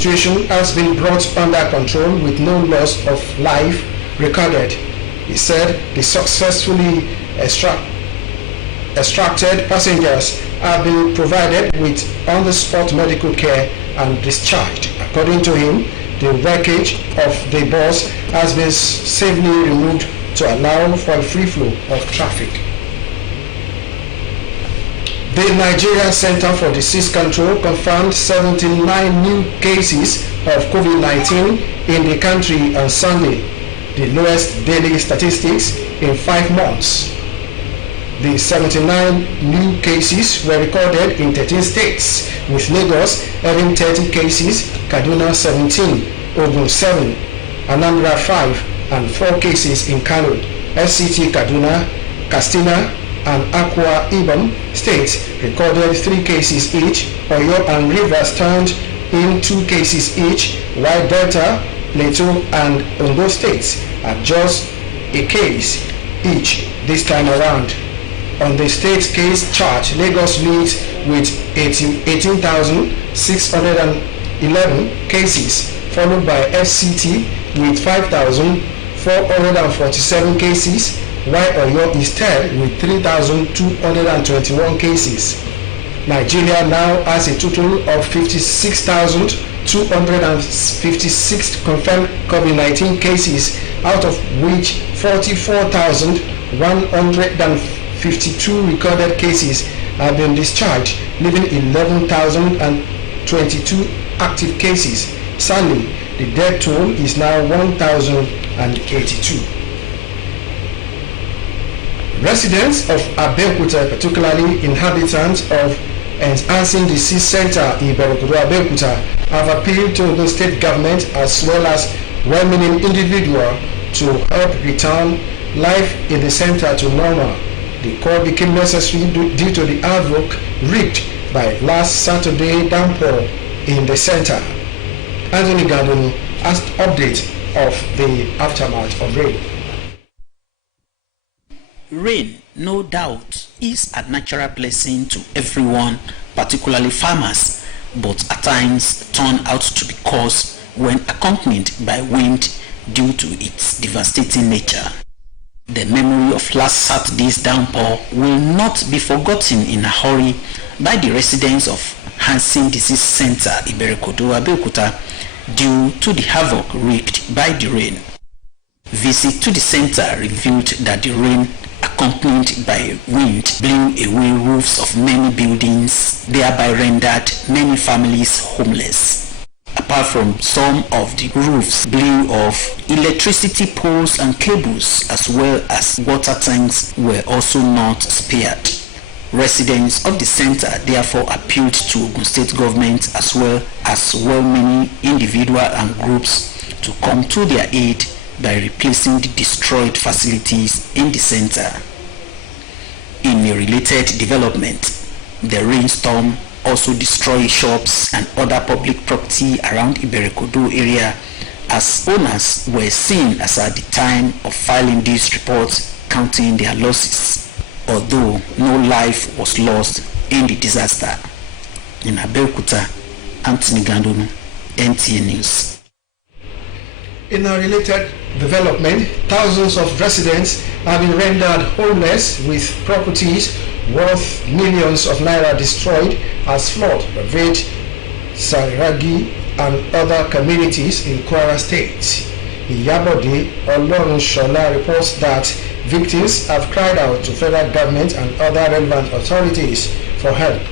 situation has been brought under control with no loss of life recorded. He said the successfully extracted passengers have been provided with on-the-spot medical care and discharged. According to him, the wreckage of the bus has been safely removed to allow for a free flow of traffic. The Nigeria Center for Disease Control confirmed 79 new cases of COVID-19 in the country on Sunday, the lowest daily statistics in 5 months. The 79 new cases were recorded in 13 states, with Lagos having 30 cases, Kaduna 17, Ogun 7, Anambra 5, and 4 cases in Kano. FCT Kaduna, Katsina, and Akwa Ibom states recorded 3 cases each. Oyo and Rivers turned in 2 cases each, while Delta, Plateau, and Ondo states had just a case each this time around. On the state case chart, Lagos leads with 18,611 cases, followed by FCT with 5,447 cases, while Oyo is third with 3,221 cases. Nigeria now has a total of 56,256 confirmed COVID-19 cases, out of which 44,152 recorded cases have been discharged, leaving 11,022 active cases. Sadly, the death toll is now 1,082. Residents of Abeokuta, particularly inhabitants of Enhancing Disease Center in Abeokuta, have appealed to the state government as well as well-meaning individuals to help return life in the center to normal. The call became necessary due to the havoc wreaked by last Saturday downpour in the center. Anthony Gandon has update of the aftermath of rain. Rain, no doubt, is a natural blessing to everyone, particularly farmers, but at times turn out to be cursed when accompanied by wind due to its devastating nature. The memory of last Saturday's downpour will not be forgotten in a hurry by the residents of Hansen Disease Center, Nta Abeokuta, due to the havoc wreaked by the rain. Visit to the center revealed that the rain, accompanied by wind, blew away roofs of many buildings, thereby rendered many families homeless. Apart from some of the roofs blew off, electricity poles and cables as well as water tanks were also not spared. Residents of the center therefore appealed to Ogun State government as well as well-meaning individuals and groups to come to their aid by replacing the destroyed facilities in the center. In a related development, the rainstorm also destroyed shops and other public property around Iberekodo area, as owners were seen as at the time of filing these reports counting their losses, although no life was lost in the disaster. In Abeokuta, Anthony Gandonu, NTA News. In a related development, thousands of residents have been rendered homeless, with properties worth millions of naira destroyed as flood ravaged Saragi and other communities in Kwara State. Iyabode Olorunshola reports that victims have cried out to federal government and other relevant authorities for help.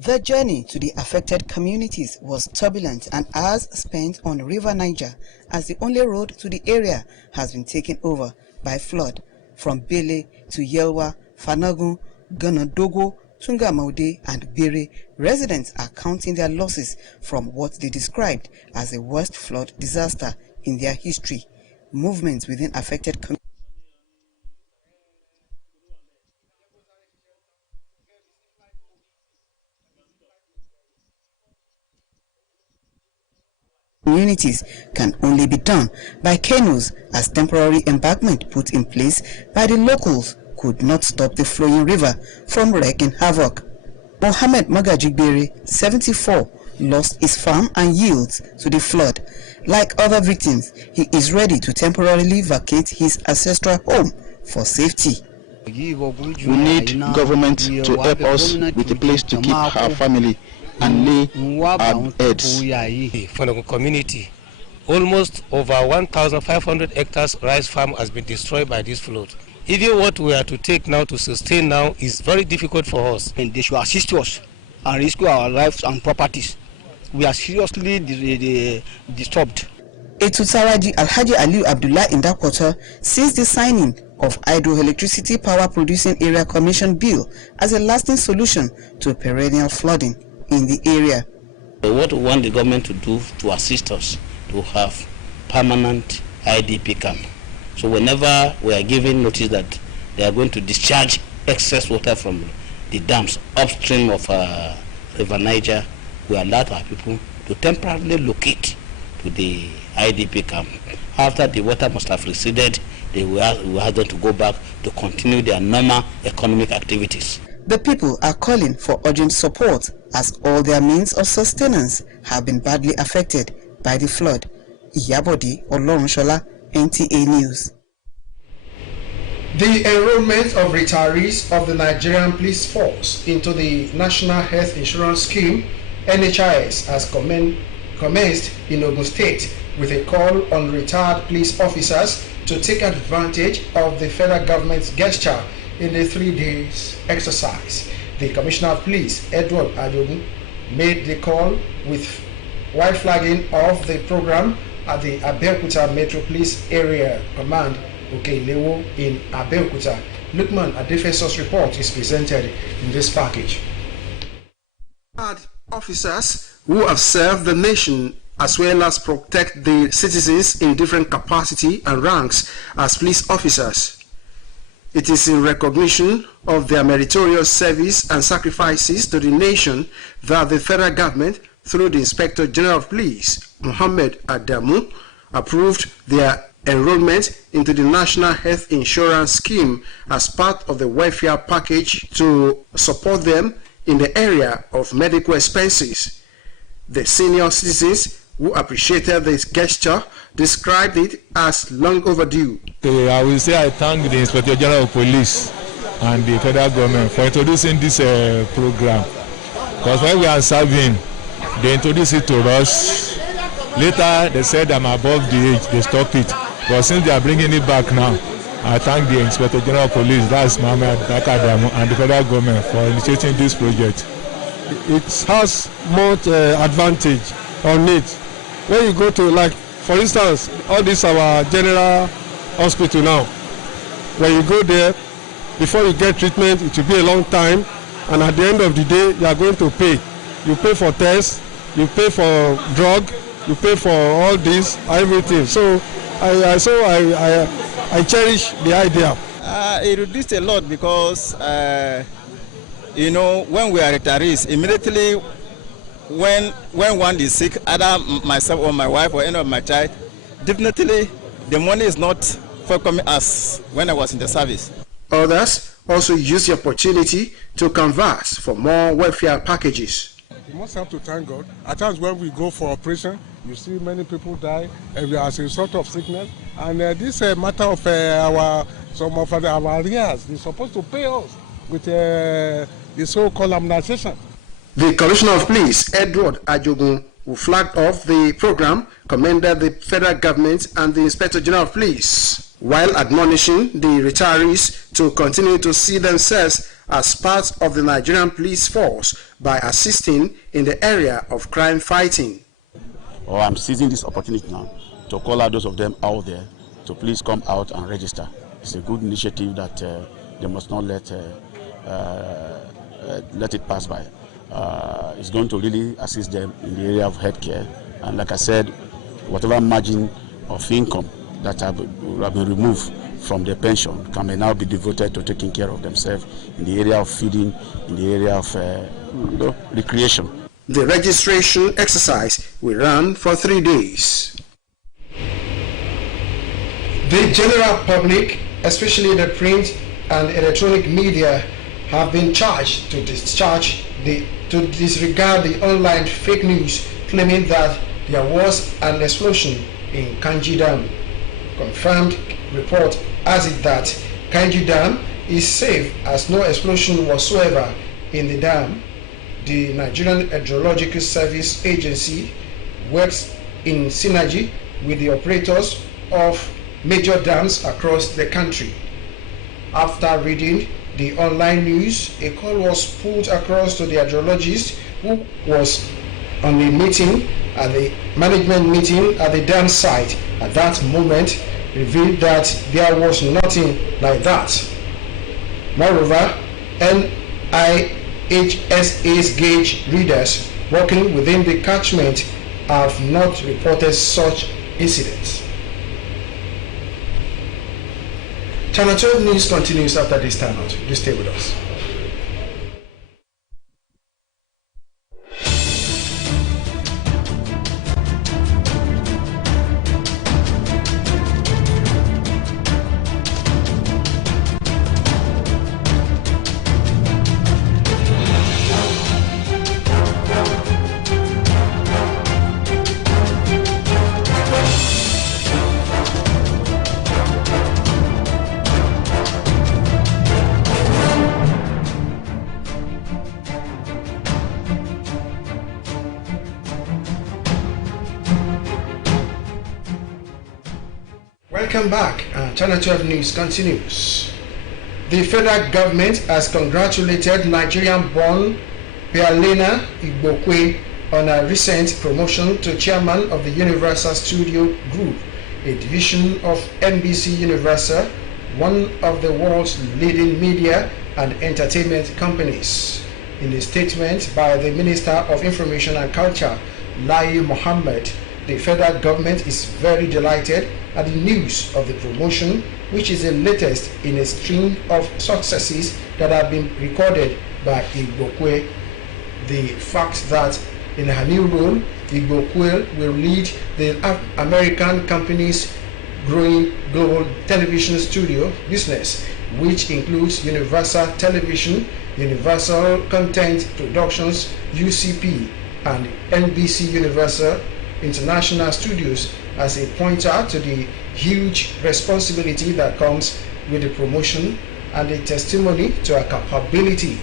The journey to the affected communities was turbulent and hours spent on River Niger, as the only road to the area has been taken over by flood. From Bele to Yelwa, Fanagun, Ganadogo, Tungamaude and Bere, residents are counting their losses from what they described as the worst flood disaster in their history. Movements within affected communities can only be done by canoes, as temporary embankment put in place by the locals could not stop the flowing river from wreaking havoc. Mohammed Magajigbere, 74, lost his farm and yields to the flood. Like other victims, he is ready to temporarily vacate his ancestral home for safety. We need government to help us with a place to keep our family and lay our heads. For the community, almost over 1,500 hectares rice farm has been destroyed by this flood. Even what we are to take now to sustain now is very difficult for us. And they should assist us and rescue our lives and properties. We are seriously disturbed. Etutaraji Alhaji Aliu Abdullah Nta Abeokuta sees the signing of Hydroelectricity Power Producing Area Commission Bill as a lasting solution to perennial flooding in the area. What we want the government to do to assist us to have permanent IDP camp. So whenever we are given notice that they are going to discharge excess water from the dams upstream of River Niger, we allow our people to temporarily locate to the IDP camp. After the water must have receded, they will have them to go back to continue their normal economic activities. The people are calling for urgent support as all their means of sustenance have been badly affected by the flood. Iyabode Olorunshola, NTA News. The enrollment of retirees of the Nigerian Police Force into the National Health Insurance Scheme (NHIS) has commenced in Ogun State, with a call on retired police officers to take advantage of the federal government's gesture in the 3 days exercise. The Commissioner of Police, Edward Ajogun, made the call while flagging off the program at the Abeokuta Metro Police Area Command Okelewo in Abeokuta. Lukman Adefeso's report is presented in this package. Officers who have served the nation as well as protect the citizens in different capacity and ranks as police officers. It is in recognition of their meritorious service and sacrifices to the nation that the federal government, through the Inspector General of Police, Mohammed Adamu, approved their enrollment into the National Health Insurance Scheme as part of the welfare package to support them in the area of medical expenses. The senior citizens who appreciated this gesture described it as long overdue. I will say I thank the Inspector General of Police and the federal government for introducing this program. Because when we are serving, they introduced it to us. Later, they said I'm above the age, they stopped it. But since they are bringing it back now, I thank the Inspector General of Police, that's Mohammed Adamu, and the federal government for initiating this project. It has much advantage on it. When you go to, like, for instance, all this our general hospital now, when you go there, before you get treatment, it will be a long time, and at the end of the day, you are going to pay. You pay for tests, you pay for drug, you pay for all this, everything. So I cherish the idea. It reduced a lot because, you know, when we are retirees, immediately when one is sick, either myself or my wife or any of my child, definitely the money is not welcoming us when I was in the service. Others also use the opportunity to canvass for more welfare packages. You must have to thank God. At times when we go for operation, you see many people die as a result of sickness. And this matter of some of our arrears, they're supposed to pay us with the so-called amortization. The Commissioner of Police, Edward Ajogun, who flagged off the program, commended the federal government and the Inspector General of Police, while admonishing the retirees to continue to see themselves as part of the Nigerian Police Force by assisting in the area of crime fighting. I'm seizing this opportunity now to call out those of them out there to please come out and register. It's a good initiative that they must not let it pass by. It's going to really assist them in the area of healthcare, and like I said, whatever margin of income that have been removed from their pension can now be devoted to taking care of themselves in the area of feeding, in the area of recreation. The registration exercise will run for 3 days. The general public, especially the print and electronic media, have been charged to discharge to disregard the online fake news claiming that there was an explosion in Kanji Dam. Confirmed report has it that Kanji Dam is safe as no explosion whatsoever in the dam. The Nigerian Hydrological Service Agency works in synergy with the operators of major dams across the country. After reading the online news, a call was put across to the hydrologist who was on the meeting at the management meeting at the dam site. At that moment, revealed that there was nothing like that. Moreover, NIHSA's gauge readers working within the catchment have not reported such incidents. Channel 12 News continues after this timeout. Please stay with us. Welcome back. Channel 12 News continues. The federal government has congratulated Nigerian-born Pealena Igbokwe on a recent promotion to chairman of the Universal Studio Group, a division of NBC Universal, one of the world's leading media and entertainment companies. In a statement by the Minister of Information and Culture, Lai Mohammed, the federal government is very delighted at the news of the promotion, which is the latest in a string of successes that have been recorded by Igbokwe. The fact that in her new role, Igbokwe will lead the American company's growing global television studio business, which includes Universal Television, Universal Content Productions, UCP, and NBC Universal International Studios, as a pointer to the huge responsibility that comes with the promotion and a testimony to her capability.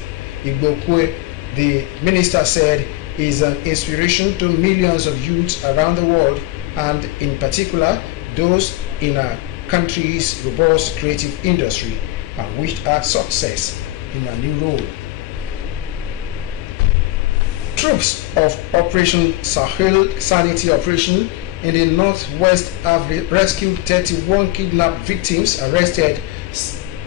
Igbokwe, the minister said, is an inspiration to millions of youths around the world, and in particular those in our country's robust creative industry, and wished her success in her new role. Troops of Operation Sahel Sanity Operation in the Northwest have rescued 31 kidnapped victims, arrested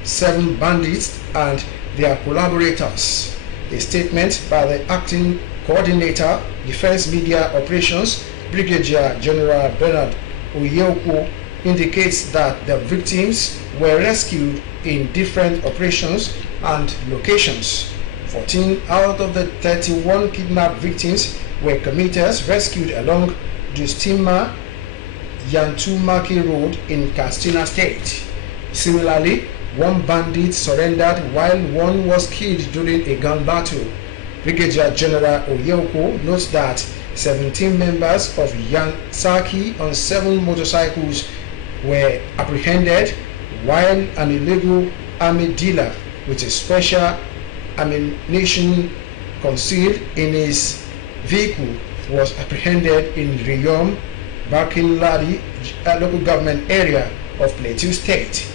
7 bandits and their collaborators. A statement by the acting coordinator, Defense Media Operations, Brigadier General Bernard Oyeoku, indicates that the victims were rescued in different operations and locations. 14 out of the 31 kidnapped victims were commuters rescued along Justima Yantumaki Road in Katsina State. Similarly, 1 bandit surrendered while 1 was killed during a gun battle. Brigadier General Oyeko notes that 17 members of Yansaki on 7 motorcycles were apprehended, while an illegal army dealer with a special ammunition concealed in his vehicle was apprehended in Riyom, Barkin Ladi local government area of Plateau State.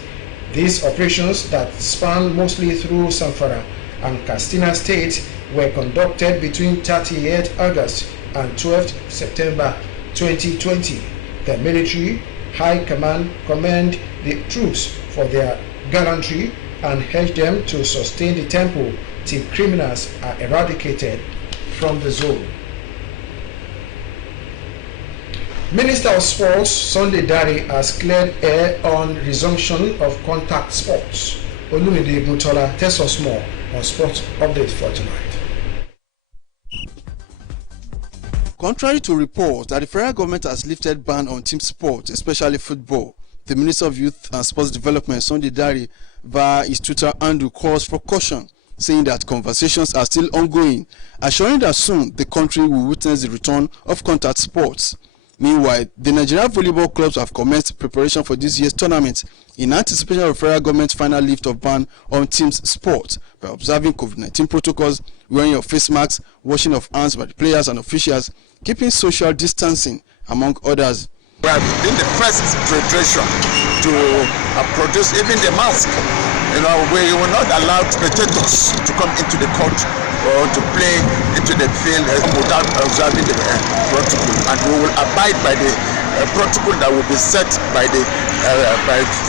These operations that span mostly through Zamfara and Katsina State were conducted between 30th August and 12th September 2020. The military high command commend the troops for their gallantry and urged them to sustain the tempo till criminals are eradicated from the zone. Minister of Sports Sunday Dare has cleared air on resumption of contact sports. Olumide Gutola tells us more on Sports Update for tonight. Contrary to reports that the federal government has lifted ban on team sports, especially football, the Minister of Youth and Sports Development Sunday Dare via his Twitter handle calls for caution saying that conversations are still ongoing, assuring that soon the country will witness the return of contact sports. Meanwhile, the Nigerian volleyball clubs have commenced preparation for this year's tournament in anticipation of federal government's final lift of ban on teams' sport by observing COVID-19 protocols, wearing of face masks, washing of hands by the players and officials, keeping social distancing, among others. We have been the first preparation to produce even the mask. You know, we will not allow spectators to come into the court or to play into the field without observing the protocol, and we will abide by the protocol that will be set by the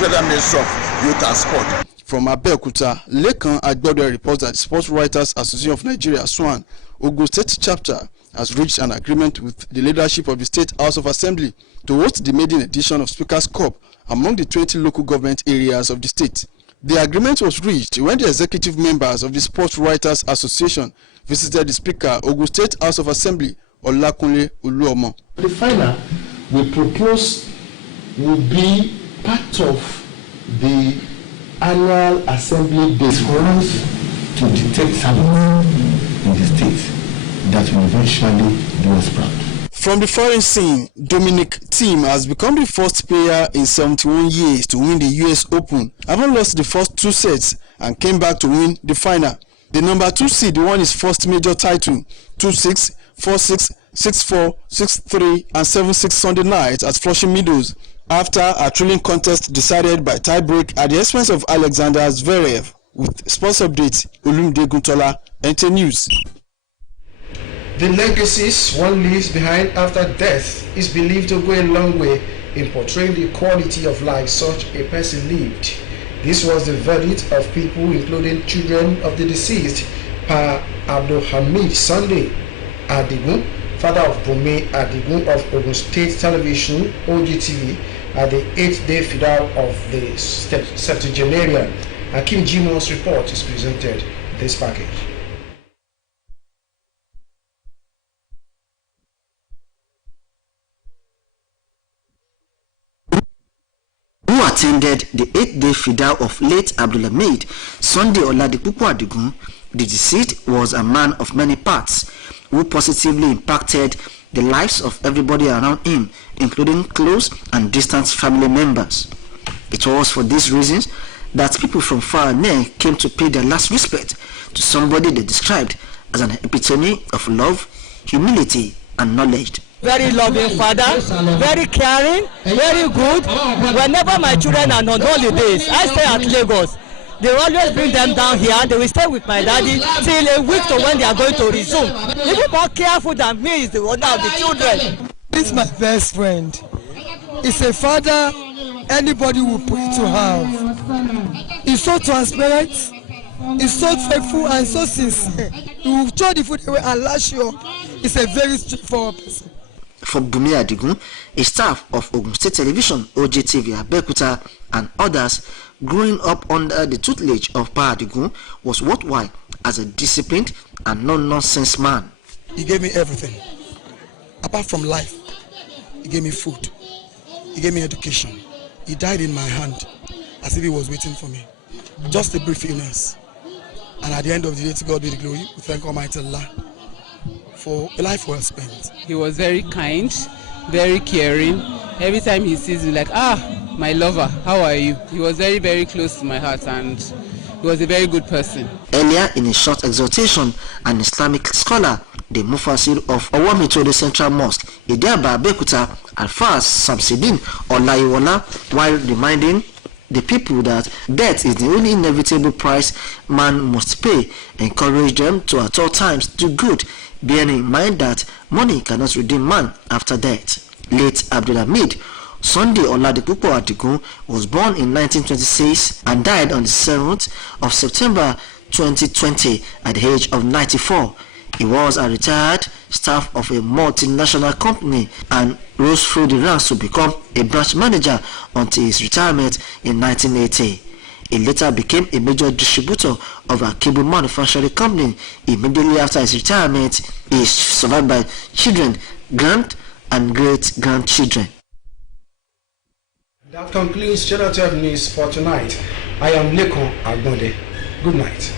Federal Ministry of Youth and Sport. From Abeokuta, Lekan Agbodo reports that the Sports Writers Association of Nigeria, SWAN, Ogun State chapter, has reached an agreement with the leadership of the State House of Assembly to host the maiden edition of Speaker's Cup among the 20 local government areas of the state. The agreement was reached when the executive members of the Sports Writers Association visited the Speaker, Ogun State House of Assembly, Olakunle Oluomo. The final we propose will be part of the annual assembly days for us to detect talent in the state that will eventually do us proud. From the foreign scene, Dominic Thiem has become the first player in 71 years to win the US Open, having lost the first 2 sets and came back to win the final. The number 2 seed won his first major title, 2-6, 4-6, 6-4, 6-3 and 7-6 Sunday night at Flushing Meadows, after a thrilling contest decided by tie-break at the expense of Alexander Zverev. With sports updates, Olumide Guntola, Nta News. The legacies one leaves behind after death is believed to go a long way in portraying the quality of life such a person lived. This was the verdict of people, including children of the deceased, Pa Abdulhamid Sunday Adigun, father of Bome Adigun of Ogun State Television, OGTV, at the 8th-day fidal of the septuagenarian. Akim Jimo's report is presented in this package. Who attended the 8th-day fidal of late Abdulhamid Sunday Oladipupo Adigun, the deceased was a man of many parts who positively impacted the lives of everybody around him, including close and distant family members. It was for these reasons that people from far and near came to pay their last respect to somebody they described as an epitome of love, humility, and knowledge. Very loving father, very caring, very good. Whenever my children are on holidays, I stay at Lagos. They always bring them down here. They will stay with my daddy till a week to when they are going to resume. Even more careful than me is the owner of the children. He's my best friend. He's a father anybody will pray to have. He's so transparent. He's so faithful and so sincere. He will throw the food away and lash you up. He's a very straightforward person. For Bome Adigun, a staff of Ogun State Television, OGTV, Abeokuta, and others, growing up under the tutelage of Pa Adigun was worthwhile as a disciplined and no-nonsense man. He gave me everything. Apart from life, he gave me food. He gave me education. He died in my hand as if he was waiting for me. Just a brief illness. And at the end of the day, to God be the glory. We thank Almighty Allah for a life well spent. He was very kind, very caring. Every time he sees me, like, my lover, how are you? He was very, very close to my heart, and he was a very good person. Earlier, in a short exhortation, an Islamic scholar, the Mufassir of Owamito Central Mosque, Ideba Abeokuta, Alfaz Samsidin Olayiwola, while reminding the people that death is the only inevitable price man must pay, encourage them to at all times do good, bearing in mind that money cannot redeem man after death. Late Abdulhamid Sunday Oladipupo Adigun was born in 1926 and died on the 7th of September 2020 at the age of 94. He was a retired staff of a multinational company and rose through the ranks to become a branch manager until his retirement in 1980. He later became a major distributor of a cable manufacturing company. Immediately after his retirement, he is survived by children, grand and great-grandchildren. That concludes Channel 12 News for tonight. I am Nta Abeokuta. Good night.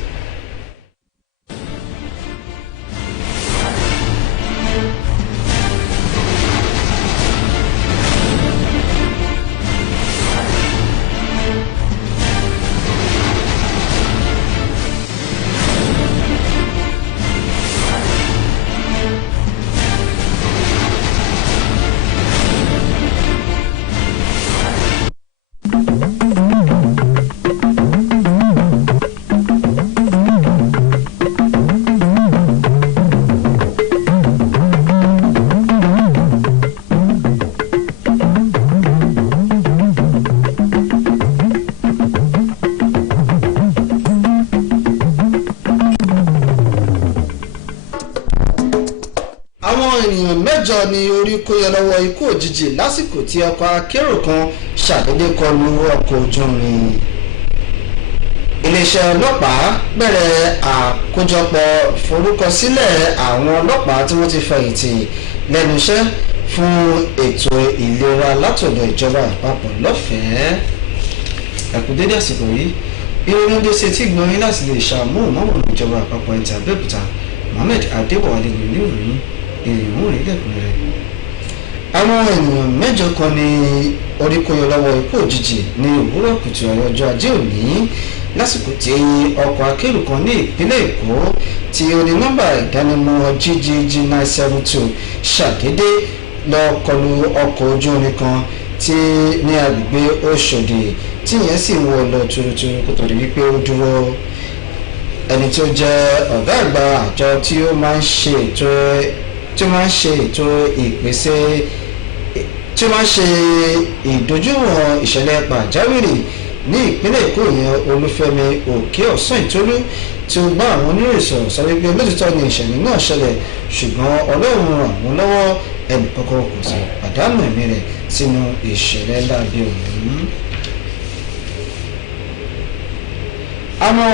ènìyàn 8 ni orí kó yọ lọ́wọ́ ikú òjijì lásìkò tí ọkọ̀ akérò kan ṣàdédé kọlu ọkọ̀ ojú irin. iléeṣẹ́ ọlọ́pàá bẹ̀rẹ̀ àkójọpọ̀ forúkọsílẹ̀ àwọn ọlọ́pàá tí wọ́n ti fẹ̀yìntì lẹ́nu iṣẹ́ fún ètò ìlera látọ̀dọ̀ ìjọba àpapọ̀ lọ́fẹ̀ẹ́. ẹ̀kú dédé àsìkò yìí ìròyìn ọdẹ ṣe tí gbọ́n yín láti lè ṣàmúhùnmáwòrán ìjọba àpapọ̀ Nta Abeokuta Mohammed Adébọ̀wálé ní ìròyìn ìrìnwó ìlẹ̀kùnrin rẹ̀. àwọn ènìyàn 8 kan ní orí kó yọ lọ́wọ́ ikú òjijì ní òwúrọ̀ kùtù ọjọ́ ajé òní lásìkò tí ọkọ̀ akérò kan ní ìpínlẹ̀ Èkó tí ó ní nọ́mbà ìdánimọ̀ GGG 972 ṣàdédé lọ kọlu ọkọ̀ ojú omi kan tí ní agbègbè Òṣòdì tí ìyẹn sì ń wọ lọ turuturu kó tó di wípé ó dúró. ẹni tí ó jẹ́ ọ̀gá àgbà àjọ tí ó máa ń ṣe ètò ìpèsè tí ó máa ń ṣe ìdojúwọ̀n ìṣẹ̀lẹ̀ pàjáwìrì ní ìpínlẹ̀ Èkó ìyẹn Olúfẹ́mi Òkè Ọ̀sán Ìtólú tí ó bá àwọn oníròyìn sọ̀rọ̀ sọ wípé lóòótọ́ ni ìṣẹ̀lẹ̀ náà ṣẹlẹ̀ ṣùgbọ́n Ọlọ́run ràn wọ́n lọ́wọ́ ẹnì kankan kò sì pàdánù ẹ̀mí rẹ̀ sínú ìṣẹ̀lẹ̀ láabi ọ̀hún. àwọn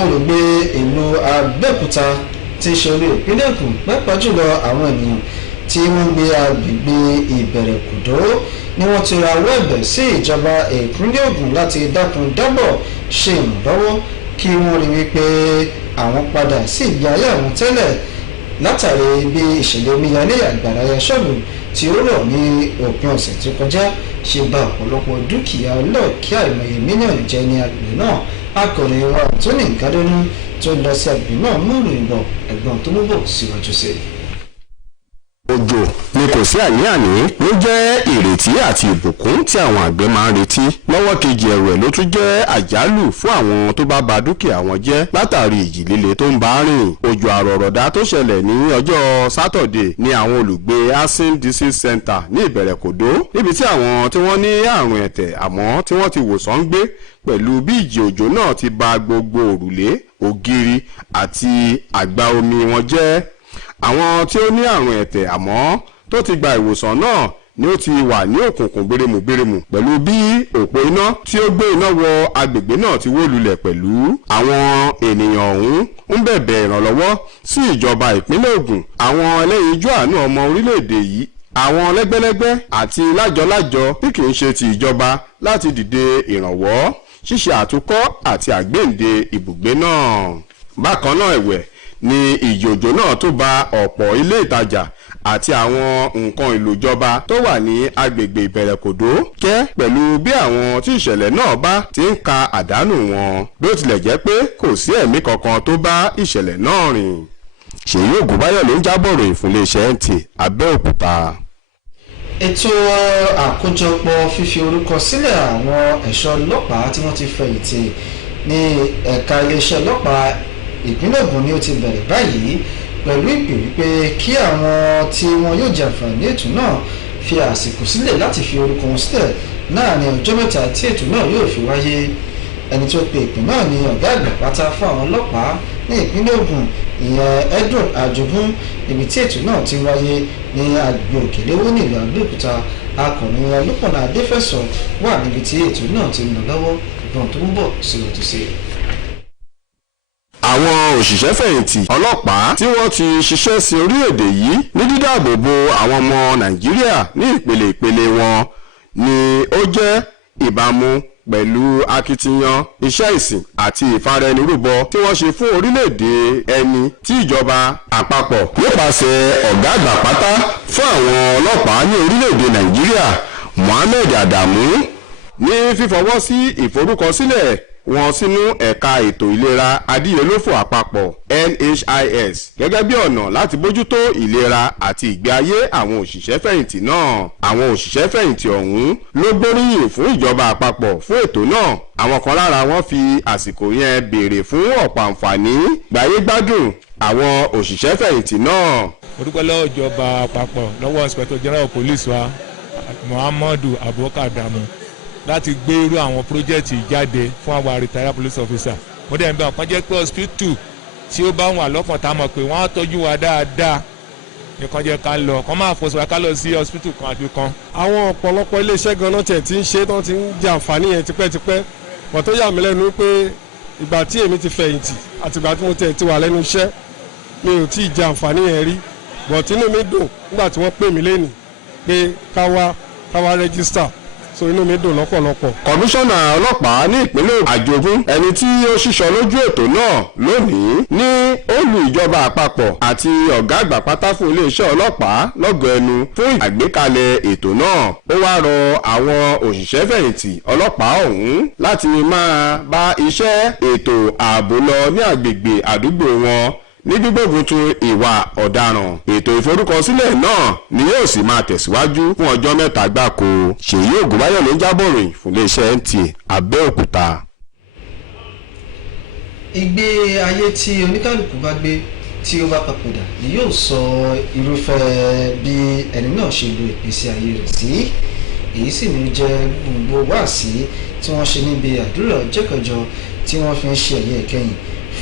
olùgbé ìlú Abẹ́òkúta ti ṣe olú ìpínlẹ̀ Èkó pàápàá jùlọ àwọn ènìyàn tí wọ́n ń gbé agbègbè Ìbẹ̀rẹ̀kùdó ni wọ́n ti rawọ́ ẹ̀bẹ̀ sí ìjọba ìpínlẹ̀ Ògùn láti dákun dábọ̀ ṣe ìrànlọ́wọ́ kí wọ́n rí wípé àwọn padà sí ìgbé ayé àwọn tẹ́lẹ̀ látàrí bí ìṣẹ̀lẹ̀ omíyalé àgbàrá ya ṣọ́ọ̀bù tí ó rọ̀ ní òpin ọ̀sẹ̀ tó kọjá ṣe bà ọ̀pọ̀lọpọ̀ dúkìá ọlọ́ọ̀kí àìmọye mílíọ̀nù jẹ́ ní agbègbè náà. akọ̀ròyìn wa Anthony Nkadonu tó lọ sí agbègbè náà mú ìròyìn bọ̀ ẹ̀gbọ́n tó mú bọ̀ síwájú sí i. òjò ni kò sí àní-àní ló jẹ́ ìrètí àti ìbùkún tí àwọn àgbẹ̀ máa ń retí lọ́wọ́ kejì ẹ̀rẹ̀ ló tún jẹ́ àjálù fún àwọn tó bá ba dúkìá wọn jẹ́ látàrí ìjì líle tó ń bá rìn. òjò àrọ̀rọ̀dá tó ṣẹlẹ̀ ní ọjọ́ sátọ̀dé ní àwọn olùgbé Asin Disease Center ní Ìbẹ̀rẹ̀kòdó níbi tí àwọn tí wọ́n ní àrùn ẹ̀tẹ̀ àmọ́ tí wọ́n ti wòsàn ń gbé pẹ̀lú bí ìjì òjò náà ti ba gbogbo òrùlé ògiri àti àgbá omi wọn jẹ́. àwọn tí ó ní àrùn ẹ̀tẹ̀ àmọ́ tó ti gba ìwòsàn náà ni ó ti wà ní òkùnkùn bérémù pẹ̀lú bí òpó iná tí ó gbé iná wọ agbègbè náà ti wó lulẹ̀ pẹ̀lú. àwọn ènìyàn ọ̀hún ń bẹ̀bẹ̀ ìrànlọ́wọ́ sí ìjọba ìpínlẹ̀ Ògùn, àwọn ẹlẹ́yinjú àánú ọmọ orílẹ̀-èdè yìí, àwọn lẹ́gbẹ́lẹ́gbẹ́ àti lájọ-lájọ tí kì í ṣe ti ìjọba láti dìde ìrànwọ́ ṣíṣe àtúnkọ́ àti àgbéǹde ibùgbé náà. bákan náà ẹ̀wẹ̀ ni ìjì òjò náà tó ba ọ̀pọ̀ ilé ìtajà àti àwọn nǹkan èlò ìjọba tó wà ní agbègbè Ìbẹ̀rẹ̀kòdó kẹ́ pẹ̀lú bí àwọn tí ìṣẹ̀lẹ̀ náà bá ti ń ka àdánù wọn bí ó tilẹ̀ jẹ́ pé kò sí ẹ̀mí kankan tó bá ìṣẹ̀lẹ̀ náà rìn. Ṣèyí Ògúnbáyọ̀ ló ń jábọ̀rọ̀ ìfúnléeṣẹ́ Nta Abeokuta. ètò àkójọpọ̀ fífi orúkọ sílẹ̀ àwọn ẹ̀ṣọ́ ọlọ́pàá tí wọ́n ti fẹ̀yìntì ní ẹ̀ka iléeṣẹ́ ọlọ́pàá ìpínlẹ̀ Ògùn ni ó ti bẹ̀rẹ̀ báyìí pẹ̀lú ìpè wípé kí àwọn tí wọn yóò jẹ àǹfààní ètò náà fi àsìkò sílẹ̀ láti fi orúkọ wọn sílẹ̀ láàrin ọjọ́ mẹ́ta tí ètò náà yóò fi wáyé. ẹni tó pe ìpè náà ni ọ̀gá àgbà pátá fún àwọn ọlọ́pàá ní ìpínlẹ̀ Ògùn ìyẹn Edward Ajogun níbi tí ètò náà ti wáyé ní agbègbè Òkèléwó ní ìlú Abẹ́òkúta. akọ̀ròyìn Olúpọ̀nà Adéfẹ̀sọ̀ wà níbi tí ètò náà ti ń lọ lọ́wọ́ ìbọn tó ń bọ̀ síwájú sí i. àwọn òṣìṣẹ́ fẹ̀yìntì ọlọ́pàá tí wọ́n ti ṣiṣẹ́ sí orílẹ̀-èdè yìí ní dídáàbòbò àwọn ọmọ Nàìjíríà ní ìpele wọn ni ó jẹ́ ìbámu pẹ̀lú akitiyan iṣẹ́ ìsìn àti ìfaraẹnirúbọ tí wọ́n ṣe fún orílẹ̀-èdè ẹni tí ìjọba àpapọ̀ nípasẹ̀ ọ̀gá àgbà pátá fún àwọn ọlọ́pàá ní orílẹ̀-èdè Nàìjíríà Mohammed Adamu ní fífọwọ́ sí ìforúkọsílẹ̀ wọn sínú ẹ̀ka ètò ìlera adíyelófò àpapọ̀ NHIS gẹ́gẹ́ bí ọ̀nà láti bójútó ìlera àti ìgbé ayé àwọn òṣìṣẹ́ fẹ̀yìntì náà. àwọn òṣìṣẹ́ fẹ̀yìntì ọ̀hún ló gbóríyìn fún ìjọba àpapọ̀ fún ètò náà. àwọn kan lára wọn fi àsìkò yẹn béèrè fún ọ̀pọ̀ àǹfààní gbáyégbádùn àwọn òṣìṣẹ́ fẹ̀yìntì náà. mo dúpẹ́ lọ́wọ́ ìjọba àpapọ̀ lọ́wọ́ Inspector General of Police wa Nta Abeokuta láti gbé irú àwọn pírójẹ́tì jáde fún àwọn retired police officer. mo dẹ̀ ń bẹ̀ ọ̀kan jẹ́ pé hospital tí ó bá wà lọ́kàn tá a mọ̀ pé wọ́n á tọ́jú wa dáadáa nìkan jẹ́ ká lọ kọ́ máa fọṣọ ká lọ sí hospital kan àbí kan. àwọn ọ̀pọ̀lọpọ̀ iléeṣẹ́ gan-an tiẹ̀ ti ń ṣe tán ti ń jẹ àǹfààní yẹn tipẹ́tipẹ́ wọ́n tó yà mí lẹ́nu pé ìgbà tí èmi ti fẹ̀yìntì àti ìgbà tí mo tẹ̀ ti wà lẹ́nu iṣẹ́ mi ò tí ì jẹ àǹfààní yẹn rí but inú mi dùn nígbà tí wọ́n pè mí lẹ́nìí pé ká wá rẹ́gísítà so inú mi dùn lọ́pọ̀lọpọ̀. kọmíṣánná ọlọ́pàá ní ìpínlẹ̀ àjogún ẹni tí ó ṣíṣọ lójú ètò náà lónìí ní olú ìjọba àpapọ̀ àti ọ̀gá àgbà pátá fún iléeṣẹ́ ọlọ́pàá lọ́gọ̀ ẹnu fún àgbékalẹ̀ ètò náà ó wá rọ àwọn òṣìṣẹ́ fẹ̀yìntì ọlọ́pàá ọ̀hún láti máa bá iṣẹ́ ètò ààbò lọ ní àgbègbè àdúgbò wọn ní gbígbógun tún ìwà ọ̀daràn. ètò ìforúkọsílẹ̀ náà ni yóò sì máa tẹ̀síwájú fún ọjọ́ 3 gbáko. ṣèyí ògúnbáyọ̀ ló ń jábọ̀ ròyìn fún iléeṣẹ́ Nta Abeokuta. ìgbé ayé tí oníkálukú bá gbé tí ó bá papòdà ni yóò sọ irúfẹ́ bí ẹni náà ṣe lo ìgbésí ayé rẹ̀ sí. èyí sì ní jẹ́ gbogbo wáàsí tí wọ́n ṣe níbi àdúrà ọjọ́ kẹjọ tí wọ́n fi ń ṣe ẹ̀yẹ ìkẹyìn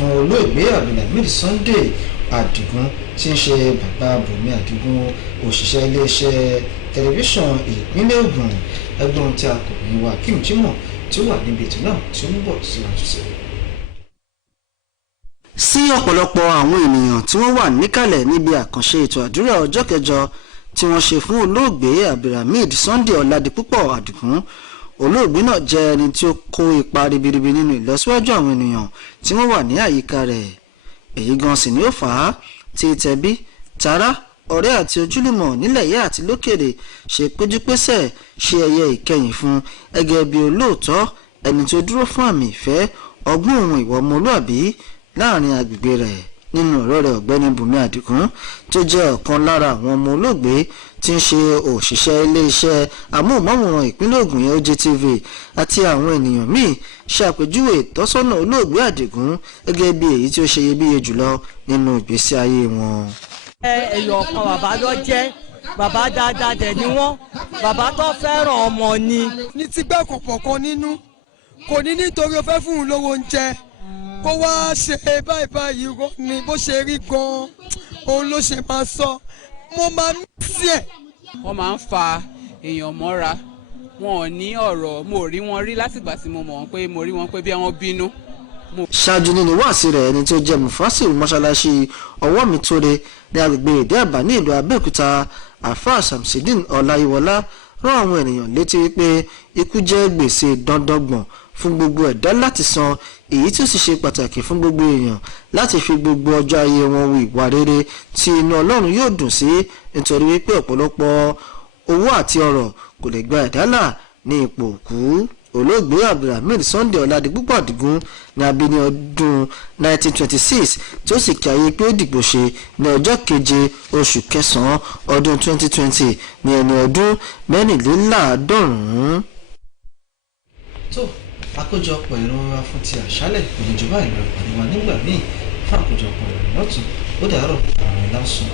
fún olóògbé Abdulhamid Sunday Adigun tí ń ṣe bàbá Bùnmi Adigun òṣìṣẹ́ iléeṣẹ́ tẹlifíṣàn ìpínlẹ̀ Ògùn. ẹgbọ́n tí a kò ní wa Kim Jimoh tí ó wà níbi ètò náà tí ó ń bọ̀ síwájú sí. sí ọ̀pọ̀lọpọ̀ àwọn ènìyàn tí wọ́n wà níkàlẹ̀ níbi àkànṣe ètò àdúrà ọjọ́ kẹjọ tí wọ́n ṣe fún olóògbé Abdulhamid Sunday Ọládipúpọ̀ Adigun. olóògbé náà jẹ́ ẹni tí ó kó ipa ribiribi nínú ìlọsíwájú àwọn ènìyàn tí wọ́n wà ní àyíká rẹ̀. èyí gan sì ni ó fà á tí tẹbí tará ọ̀rẹ́ àti ojúlùmọ̀ nílẹ̀ yẹ́ àti lókèrè ṣe péjúpésẹ̀ ṣe ẹ̀yẹ ìkẹyìn fún gẹ́gẹ́ bí olóòótọ́ ẹni tó dúró fún àmì ìfẹ́ ọgbọ́n òun ìwà ọmọlúàbí láàrin agbègbè rẹ̀. nínú ọ̀rọ̀ rẹ̀ ọ̀gbẹ́ni Bùnmi Adigun tó jẹ́ ọ̀kan lára àwọn ọmọ olóògbé tí ń ṣe òṣìṣẹ́ iléeṣẹ́ amóhùnmáwòrán ìpínlẹ̀ Ògùn yẹn OJTV àti àwọn ènìyàn míì ṣàpèjúwe ìtọ́sọ́nà olóògbé Adigun gẹ́gẹ́ bí èyí tí ó ṣe iyebíye jùlọ nínú ìgbésí ayé wọn. èèyàn kan bàbá ló jẹ́ bàbá dáadáa dẹ̀ ni wọ́n bàbá tó fẹ́ràn ọmọ ni. ní tí gbẹ́ kọ̀pọ̀ kan nínú kò ní nítorí o fẹ́ fún un lówó oúnjẹ kó wá ṣe báyìí ni bó ṣe rí gan-an òun ló ṣe máa sọ mo máa ń sí ẹ̀. wọ́n máa ń fa èèyàn mọ́ra wọn ò ní ọ̀rọ̀ mo rí wọn rí látìgbà tí mo mọ̀ wọ́n pé mo rí wọn pé bí wọ́n bínú. ṣáájú nínú wáàsí rẹ̀ ẹni tó jẹ́ mufasiru mọ́ṣáláṣí ọwọ́ mi tóre ní agbègbè Ìdí Àbá ní ìlú Abẹ́òkúta Alfa Samsidin Ọláyíwọlá rán àwọn ènìyàn létí wípé ikú jẹ́ gbèsè dandangbọ̀n fún gbogbo ẹ̀dá láti san èyí tí ó sì ṣe pàtàkì fún gbogbo èèyàn láti fi gbogbo ọjọ́ ayé wọn wu ìwà rere tí inú Ọlọ́run yóò dùn sí nítorí wípé ọ̀pọ̀lọpọ̀ owó àti ọrọ̀ kò lè gba ẹ̀dá là ní ipò òkú. olóògbé Abdulhamid Sunday Ọládipúpọ̀ Adigun ní a bí ní ọdún 1926 tí ó sì kí ayé pé ó dìgbò ṣe ní ọjọ́ 7 oṣù kẹsàn-án ọdún 2020 ní ẹni ọdún 84. tó àkójọpọ̀ ìrora fún ti àṣálẹ̀ ìjọba ìlú ìpàdé wa nígbà míì fún àkójọpọ̀ ìròyìn lọ́tún ó dàárọ̀ àwọn ìlàsùn.